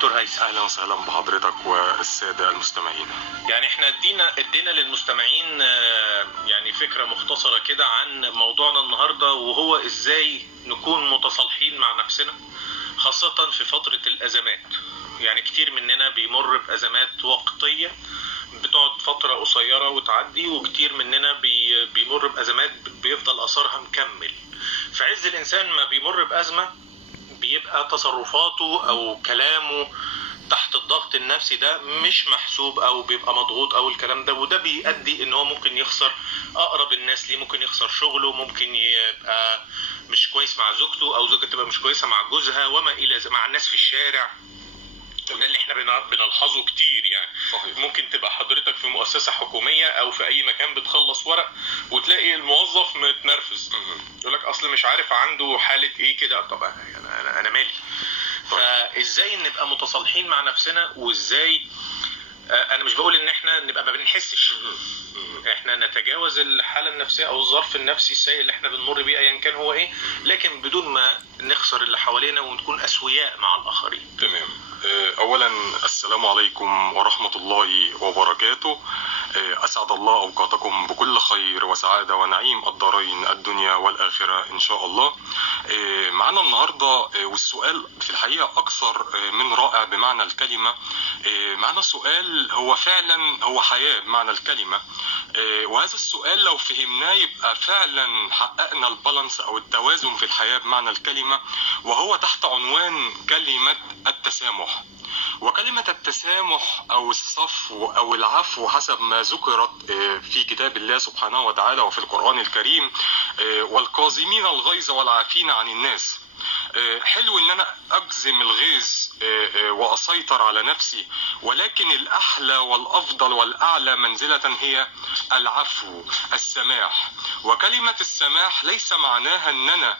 دكتور هيثم. اهلا وسهلا بحضرتك والساده المستمعين. يعني احنا ادينا للمستمعين يعني فكره مختصره كده عن موضوعنا النهارده، وهو ازاي نكون متصالحين مع نفسنا خاصه في فتره الازمات. يعني كتير مننا بيمر بازمات وقتيه بتقعد فتره قصيره وتعدي، وكتير مننا بيمر بازمات بيفضل اثرها مكمل. في عز الانسان ما بيمر بازمه بيبقى تصرفاته او كلامه تحت الضغط النفسي ده مش محسوب، او بيبقى مضغوط او الكلام ده، وده بيؤدي ان هو ممكن يخسر اقرب الناس ليه، ممكن يخسر شغله، ممكن يبقى مش كويس مع زوجته، او زوجته تبقى مش كويسه مع جوزها، وما الى مع الناس في الشارع. ده اللي احنا بنلحظه كتير يعني. صحيح. ممكن تبقى حضرتك في مؤسسه حكوميه او في اي مكان بتخلص ورق، وتلاقي الموظف متنرفز، يقول لك اصل مش عارف عنده حاله ايه كده. طب انا مالي؟ فازاي نبقى متصالحين مع نفسنا، وازاي انا مش بقول ان احنا نبقى ما بنحسش، احنا نتجاوز الحاله النفسيه او الظرف النفسي السيء اللي احنا بنمر بيه ايا كان هو ايه، لكن بدون ما نخسر اللي حوالينا ونكون اسوياء مع الاخرين. تمام. اولا السلام عليكم ورحمه الله وبركاته. اسعد الله اوقاتكم بكل خير وسعاده ونعيم الدارين الدنيا والاخره ان شاء الله. معنا النهارده والسؤال في الحقيقه اكثر من رائع بمعنى الكلمه. معنا سؤال هو فعلا هو حياه بمعنى الكلمه، وهذا السؤال لو فهمناه يبقى فعلا حققنا البالانس او التوازن في الحياه بمعنى الكلمه، وهو تحت عنوان كلمه التسامح. وكلمة التسامح أو الصفو أو العفو حسب ما ذكرت في كتاب الله سبحانه وتعالى وفي القرآن الكريم، والكاظمين الغيظ والعافين عن الناس. حلو ان انا اجزم الغيظ واسيطر على نفسي، ولكن الاحلى والافضل والاعلى منزلة هي العفو، السماح. وكلمة السماح ليس معناها ان انا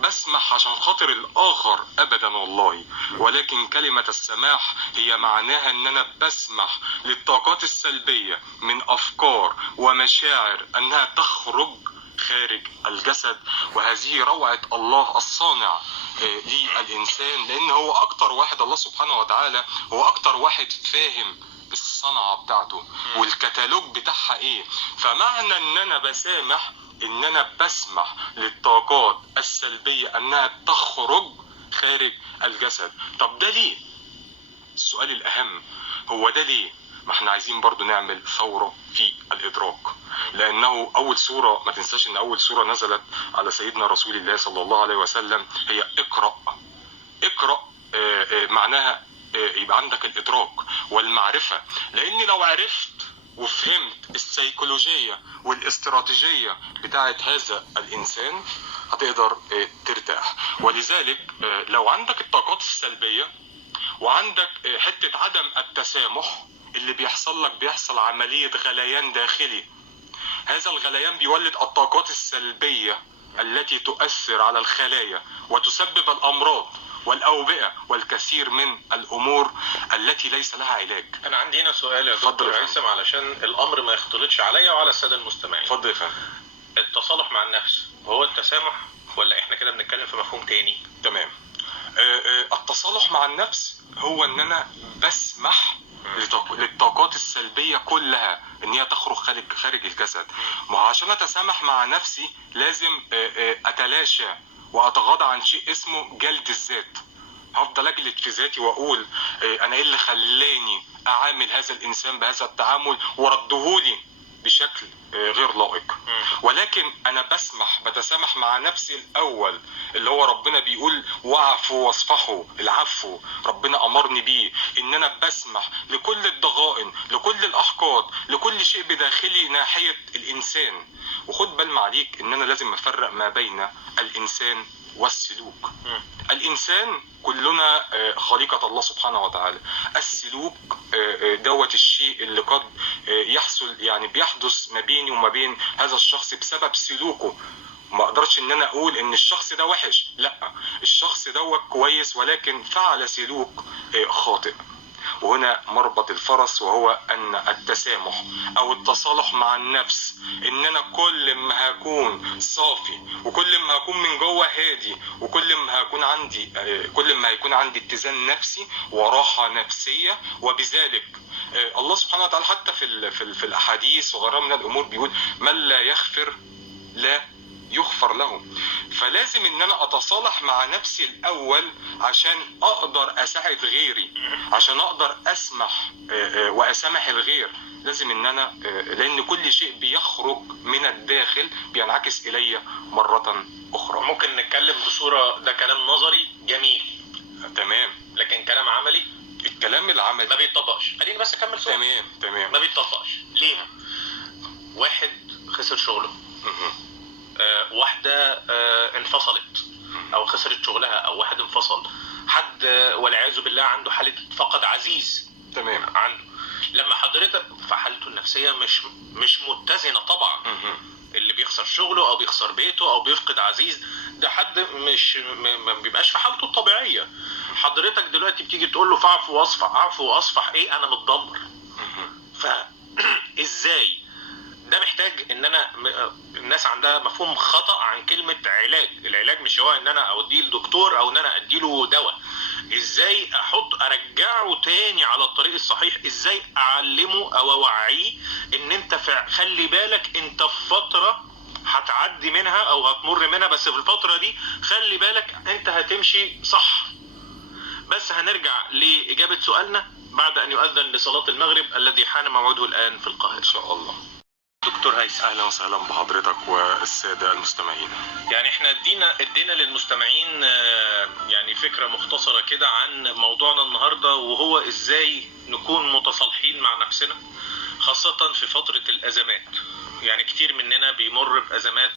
بسمح عشان خاطر الاخر ابدا والله، ولكن كلمة السماح هي معناها ان انا بسمح للطاقات السلبية من افكار ومشاعر انها تخرج خارج الجسد. وهذه روعة الله الصانع للإنسان، لأن هو أكتر واحد، الله سبحانه وتعالى هو أكتر واحد فاهم الصنعة بتاعته والكتالوج بتاعها إيه. فمعنى إن أنا بسامح إن أنا بسمح للطاقات السلبية أنها تخرج خارج الجسد. طب ده ليه؟ السؤال الأهم هو ده ليه؟ ما احنا عايزين برضو نعمل ثورة في الإدراك، لأنه أول سورة، ما تنساش إن أول سورة نزلت على سيدنا رسول الله صلى الله عليه وسلم هي اقرأ. اقرأ معناها يبقى عندك الإدراك والمعرفة، لأن لو عرفت وفهمت السيكولوجية والاستراتيجية بتاعت هذا الإنسان هتقدر ترتاح. ولذلك لو عندك الطاقات السلبية وعندك حتة عدم التسامح، اللي بيحصل لك بيحصل عملية غليان داخلي. هذا الغليان بيولد الطاقات السلبية التي تؤثر على الخلايا وتسبب الأمراض والأوبئة والكثير من الأمور التي ليس لها علاج. أنا عندي هنا سؤال يا دكتور هيثم علشان الأمر ما يختلطش عليا وعلى السادة المستمعين. اتفضل يا فندم. التصالح مع النفس هو التسامح ولا إحنا كده بنتكلم في مفهوم تاني؟ تمام. التصالح مع النفس هو ان انا بسمح للطاقات السلبية كلها ان هي تخرج خارج الجسد. ما عشان اتسامح مع نفسي لازم اتلاشى واتغاضى عن شيء اسمه جلد الذات. هفضل اجلد في ذاتي واقول انا ايه اللي خلاني اعامل هذا الانسان بهذا التعامل وردهولي بشكل غير لائق. ولكن انا بتسامح مع نفسي الاول، اللي هو ربنا بيقول واعفوا واصفحوا. العفو ربنا امرني بيه، ان انا بسمح لكل الضغائن، لكل الاحقاد، لكل شيء بداخلي ناحية الانسان. وخد بال معليك ان انا لازم افرق ما بين الانسان والسلوك. الانسان كلنا خليقة الله سبحانه وتعالى. السلوك دوت الشيء اللي قد يحصل، يعني بيحدث ما بيني وما بين هذا الشخص بسبب سلوكه. ما اقدرش ان انا اقول ان الشخص ده وحش، لا، الشخص دوت كويس ولكن فعل سلوك خاطئ. وهنا مربط الفرس، وهو أن التسامح أو التصالح مع النفس، إن أنا كل ما هكون صافي وكل ما هكون من جوه هادي وكل ما هكون عندي اتزان نفسي وراحة نفسية، وبذلك الله سبحانه وتعالى حتى في الأحاديث وغيرها من الأمور بيقول من لا يغفر لا يغفر له. فلازم ان انا اتصالح مع نفسي الاول عشان اقدر اساعد غيري، عشان اقدر اسمح واسامح الغير. لازم ان انا لان كل شيء بيخرج من الداخل بينعكس الي مرة اخرى. ممكن نتكلم بصورة، ده كلام نظري جميل تمام، لكن كلام عملي الكلام العملي ما بيتطبقش. خليني بس اكمل سؤال. تمام ما بيتطبقش ليه؟ واحد خسر شغله، واحدة انفصلت او خسرت شغلها، او واحد انفصل، حد والعياذ بالله عنده حالة فقد عزيز تمام عنده. لما حضرتك فحالته النفسية مش متزنة طبعا. اللي بيخسر شغله او بيخسر بيته او بيفقد عزيز ده حد مش ما بيبقاش في حالته الطبيعية. حضرتك دلوقتي بتيجي تقول له فاعفو واصفح، اعفو واصفح ايه؟ انا متدمر. فازاي ده محتاج ان انا الناس عندها مفهوم خطأ عن كلمة علاج. العلاج مش هو ان انا اوديه لدكتور او ان انا اديله دواء. ازاي ارجعه تاني على الطريق الصحيح؟ ازاي اعلمه او اوعيه ان انت خلي بالك انت في فترة هتعدي منها او هتمر منها، بس في الفترة دي خلي بالك انت هتمشي صح. بس هنرجع لإجابة سؤالنا بعد ان يؤذن لصلاة المغرب الذي حان موعده الان في القاهرة ان شاء الله. دكتور هيثم، اهلا وسهلا بحضرتك والساده المستمعين. يعني احنا ادينا للمستمعين يعني فكرة مختصرة كده عن موضوعنا النهاردة، وهو ازاي نكون متصالحين مع نفسنا خاصة في فترة الازمات. يعني كتير مننا بيمر بازمات